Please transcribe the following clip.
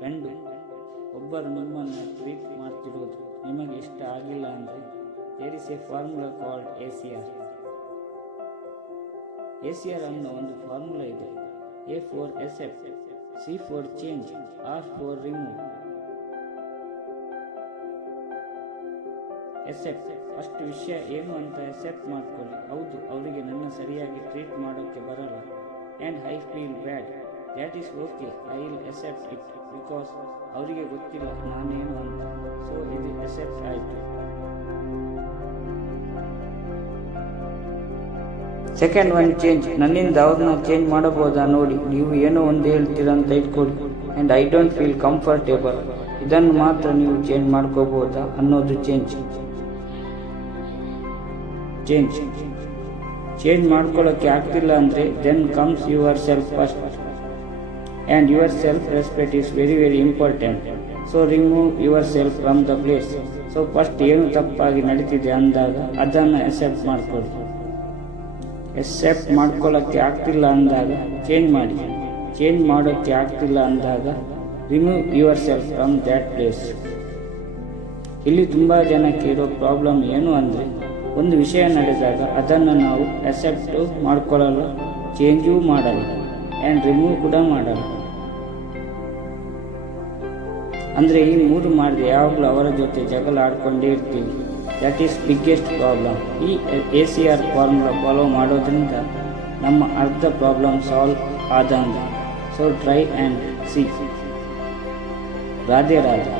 Friend ಒಬ್ಬರು ನಿಮ್ಮನ್ನು treat ಮಾಡ್ತಿರೋದು ನಿಮಗೆ ಇಷ್ಟ ಆಗಿಲ್ಲ ಅಂದರೆ there is a formula called ACR. ACR ಅನ್ನೋ ಒಂದು ಫಾರ್ಮುಲಾ ಇದೆ. A for accept, C for change, R for remove. accept ಅಷ್ಟು ವಿಷಯ ಏನು ಅಂತ accept ಮಾಡ್ಕೊಳ್ಳಿ. ಹೌದು, ಅವರಿಗೆ ನನ್ನ ಸರಿಯಾಗಿ ಟ್ರೀಟ್ ಮಾಡೋಕ್ಕೆ ಬರಲ್ಲ and I feel bad. That is okay, I will accept it because ಅವರಿಗೆ ಗೊತ್ತಿಲ್ಲ ನಾನೇನು ಅಂತ. ಸೊ ಇದು accept ಆಯಿತು. Second one change. ನನ್ನಿಂದ ಅವ್ರನ್ನ ಚೇಂಜ್ ಮಾಡಬಹುದಾ ನೋಡಿ. ನೀವು ಏನೋ ಒಂದು ಹೇಳ್ತೀರಂತ ಇಟ್ಕೊಳ್ಳಿ and I don't feel comfortable. ಇದನ್ನು ಮಾತ್ರ ನೀವು ಚೇಂಜ್ ಮಾಡ್ಕೋಬಹುದಾ ಅನ್ನೋದು ಚೇಂಜ್. ಚೇಂಜ್ ಮಾಡ್ಕೊಳ್ಳೋಕ್ಕೆ ಆಗ್ತಿಲ್ಲ ಅಂದರೆ then comes yourself first and yourself respect is very very important. So remove yourself from the place. So first ಏನು ತಪ್ಪಾಗಿ ನಡೀತಿದೆ ಅಂದಾಗ ಅದನ್ನು accept ಮಾಡ್ಕೊಳ್ಳಿ. accept ಮಾಡ್ಕೊಳ್ಳೋಕ್ಕೆ ಆಗ್ತಿಲ್ಲ ಅಂದಾಗ ಚೇಂಜ್ ಮಾಡಿ. ಚೇಂಜ್ ಮಾಡೋಕ್ಕೆ ಆಗ್ತಿಲ್ಲ ಅಂದಾಗ remove yourself from that place. ಇಲ್ಲಿ ತುಂಬ ಜನಕ್ಕೆ ಇರೋ ಪ್ರಾಬ್ಲಮ್ ಏನು ಅಂದರೆ ಒಂದು ವಿಷಯ ನಡೆದಾಗ ಅದನ್ನು ನಾವು accept ಮಾಡ್ಕೊಳ್ಳಲ್ಲ, ಚೇಂಜೂ ಮಾಡಲ್ಲ ಆ್ಯಂಡ್ ರಿಮೂವ್ ಕೂಡ ಮಾಡಲ್ಲ. ಅಂದರೆ ಈ ಮೂರು ಮಾಡಿದ್ರೆ ಯಾವಾಗಲೂ ಅವರ ಜೊತೆ ಜಗಳ ಆಡ್ಕೊಂಡೇ ಇರ್ತೀವಿ. That is biggest problem. ಈ ACR ಫಾರ್ಮುಲಾ ಫಾಲೋ ಮಾಡೋದ್ರಿಂದ ನಮ್ಮ ಅರ್ಧ ಪ್ರಾಬ್ಲಮ್ ಸಾಲ್ವ್ ಆದಂಗೆ. So try and C. Radhe Radhe.